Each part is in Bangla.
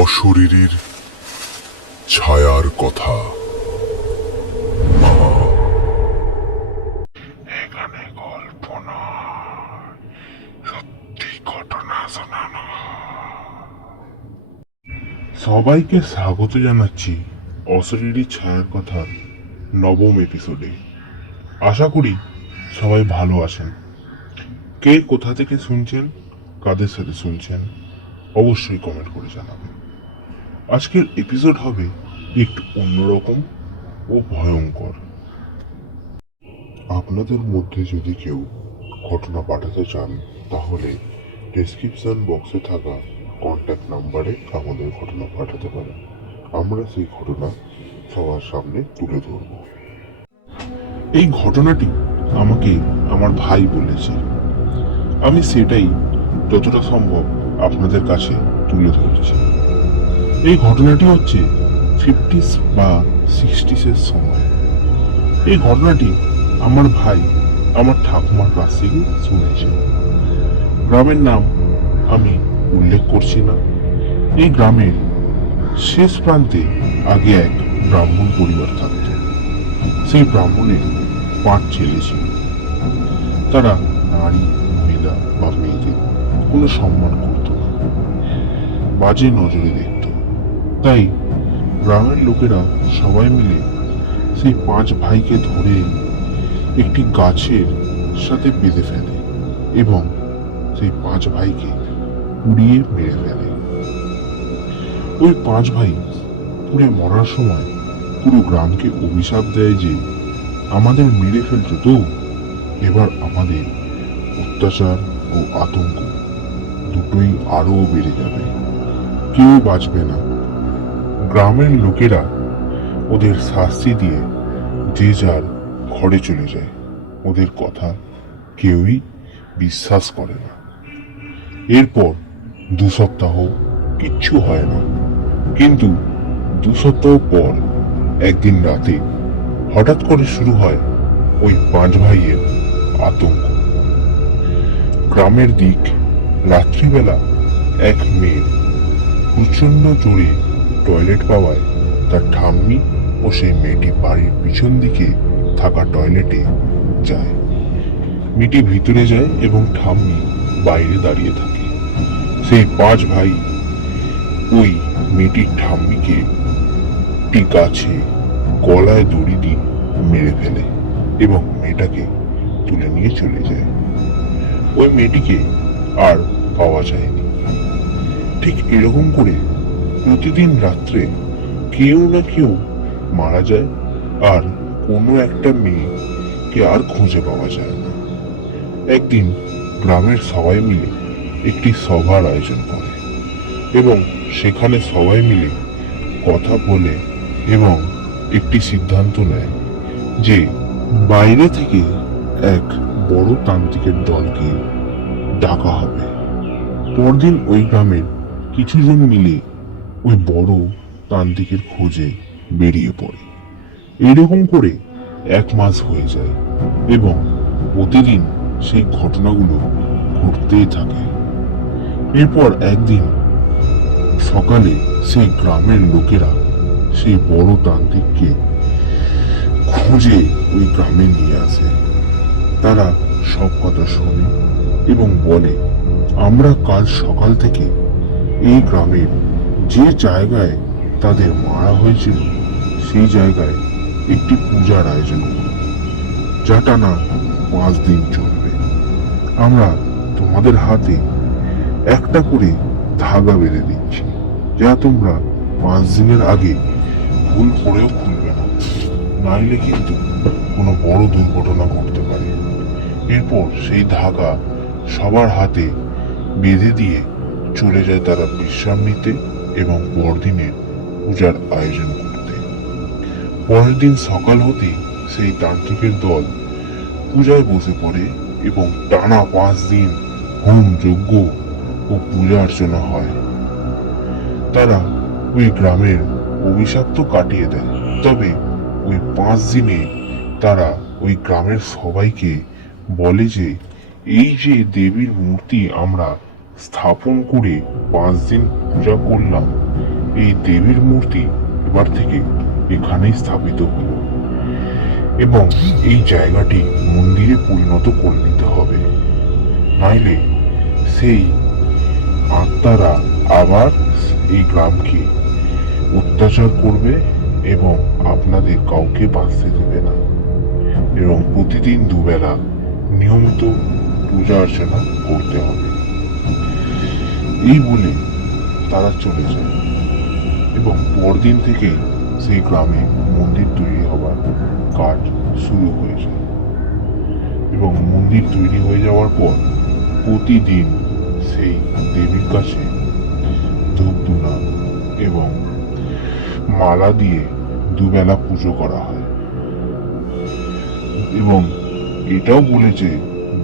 অশরীরীর ছায়ার কথা। এখানে গল্প নয়, সত্যি ঘটনা শোনানো। সবাইকে স্বাগত জানাচ্ছি অশরীরী ছায়ার কথার নবম এপিসোডে। আশা করি সবাই ভালো আছেন। কে কোথা থেকে শুনছেন, কাদের সাথে শুনছেন, অবশ্যই কমেন্ট করে জানাবেন। আজকের এপিসোড হবে একটু অন্যরকম ও ভয়ঙ্কর। আপনাদের মধ্যে যদি কেউ ঘটনা পাঠাতে চান, তাহলে ডেসক্রিপশন বক্সে থাকা কন্ট্যাক্ট নাম্বারে আমাদের ঘটনা পাঠাতে পারেন। আমরা সেই ঘটনা সবার সামনে তুলে ধরব। এই ঘটনাটি আমাকে আমার ভাই বলেছে, আমি সেটাই যতটা সম্ভব আপনাদের কাছে তুলে ধরছি। এই ঘটনাটি হচ্ছে 50s বা 60s এর সময়। এই ঘটনাটি আমার ভাই আমার ঠাকুমার কাছ থেকে শুনেছে। গ্রামের নাম আমি উল্লেখ করছি না। এই গ্রামের শেষ প্রান্তে আগে এক ব্রাহ্মণ পরিবার থাকত। সেই ব্রাহ্মণের 5 ছেলে ছিল। তারা নারী, মহিলা বা মেয়েদের কোনো সম্মান করত না, বাজে নজরে দেখত। তাই গ্রামের লোকেরা সবাই মিলে সেই 5 ভাইকে ধরে একটি গাছের সাথে বেঁধে ফেলে এবং সেই 5 ভাইকে পুড়িয়ে মেরে ফেলে। ওই 5 ভাই পুড়ে মরার সময় পুরো গ্রামকে অভিশাপ দেয় যে আমাদের মেরে ফেলছো তো, এবার আমাদের অত্যাচার ও আতঙ্ক দুটোই আরো বেড়ে যাবে, কেউ বাঁচবে না। গ্রামের লোকেরা ওদের শাস্তি দিয়ে যে যার ঘরে চলে যায়। ওদের কথা কেউই বিশ্বাস করে না। এরপর 2 সপ্তাহ কিচ্ছু হয় না, কিন্তু 2 সপ্তাহ পর একদিন রাতে হঠাৎ করে শুরু হয় ওই 5 ভাইয়ের আতঙ্ক। গ্রামের দিক রাত্রিবেলা এক মেয়ের প্রচন্ড জোরে টয়লেট পাওয়ায় তার ঠাম্মি ও সেই মেয়েটি বাড়ির পিছন দিকে থাকা টয়লেটে যায়। মেয়েটি ভিতরে যায় এবং ঠাম্মি বাইরে দাঁড়িয়ে থাকে। সেই 5 ভাই ওই মেয়েটির ঠাম্মিকে একটি গাছে গলায় দড়ি দিয়ে মেরে ফেলে এবং মেয়েটাকে তুলে নিয়ে চলে যায়। ওই মেয়েটিকে আর পাওয়া যায়নি। ঠিক এরকম করে প্রতিদিন রাত্রে কেউ না কেউ মারা যায়, আর কোনো একটা মেয়েকে আর খুঁজে পাওয়া যায় না। একদিন গ্রামের সবাই মিলে একটি সভার আয়োজন করে এবং সেখানে সবাই মিলে কথা বলে এবং একটি সিদ্ধান্ত নেয় যে বাইরে থেকে এক বড় তান্ত্রিকের দলকে ডাকা হবে। পরদিন ওই গ্রামের কিছুজন মিলে ওই বড় তান্ত্রিকের খোঁজে বেরিয়ে পড়ে। এরকম করে 1 মাস হয়ে যায় এবং প্রতিদিন সেই ঘটনাগুলো ঘটতেই থাকে। এরপর একদিন সকালে সেই গ্রামের লোকেরা সেই বড় তান্ত্রিককে খুঁজে ওই গ্রামে নিয়ে আসে। তারা সব কথা শোনে এবং বলে, আমরা কাল সকাল থেকে এই গ্রামের যে জায়গায় তাদের মারা হয়েছিল সেই জায়গায় একটি পূজার আয়োজন করব, যা টানা 5 দিন চলবে। আমরা তোমাদের হাতে একটা করে ধাগা বেঁধে দিচ্ছি, যা তোমরা 5 দিনের আগে ভুল করেও খুলবে না, নাইলে কিন্তু কোনো বড় দুর্ঘটনা ঘটতে পারে। এরপর সেই ধাগা সবার হাতে বেঁধে দিয়ে চলে যায় তারা বিশ্রাম নিতে এবং পরদিনের পূজার আয়োজন করতে। পরের দিন সকাল হতেই সেই তান্ত্রিকের দল পূজায় বসে পড়ে এবং টানা 5 দিন হোম যজ্ঞ ও পূজা অর্চনা হয়। তারা ওই গ্রামের অভিশাপ তো কাটিয়ে দেয়, তবে ওই 5 দিনে তারা ওই গ্রামের সবাইকে বলে যে এই যে দেবীর মূর্তি আমরা স্থাপন করে 5 দিন পূজা করলাম, এই দেবীর মূর্তি এবার থেকে এখানেই স্থাপিত হলো এবং এই জায়গাটি মন্দিরে পরিণত করে নিতে হবে, নাইলে সেই আত্মারা আবার এই গ্রামকে অত্যাচার করবে এবং আপনাদের কাউকে বাঁচতে দেবে না, এবং প্রতিদিন দুবেলা নিয়মিত পূজা অর্চনা করতে হবে। এই বলে তারা চলে যায় এবং পরদিন থেকে সেই গ্রামে মন্দির তৈরি হবার কাজ শুরু হয়ে যায় এবং মন্দির তৈরি হয়ে যাওয়ার পর প্রতিদিন সেই দেবীর কাছে ধূপধুনা এবং মালা দিয়ে দুবেলা পুজো করা হয় এবং এটাও বলেছে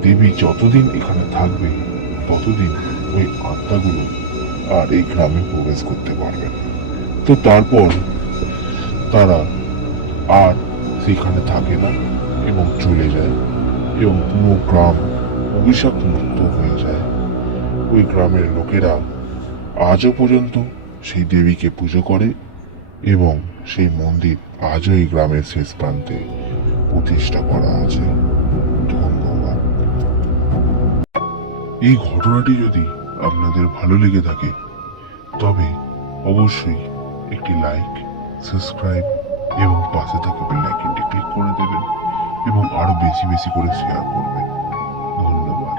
দেবী যতদিন এখানে থাকবে ততদিন ওই আত্মাগুলো আর এই গ্রামে প্রবেশ করতে পারবে না। তো তারপর তারা আর সেখানে থাকে না এবং চলে যায় এবং পুরো গ্রাম অভিশাপ মুক্ত হয়ে যায়। ওই গ্রামের লোকেরা আজও পর্যন্ত সেই দেবীকে পুজো করে এবং সেই মন্দির আজও এই গ্রামের শেষ প্রান্তে প্রতিষ্ঠা করা আছে। ধন্যবাদ। এই ঘটনাটি যদি আপনাদের ভালো লেগে থাকে তবে অবশ্যই একটি লাইক, সাবস্ক্রাইব এবং পাশে থাকা বেল আইকনটি ক্লিক করে দেবেন এবং আরো বেশি বেশি করে শেয়ার করবেন। ধন্যবাদ।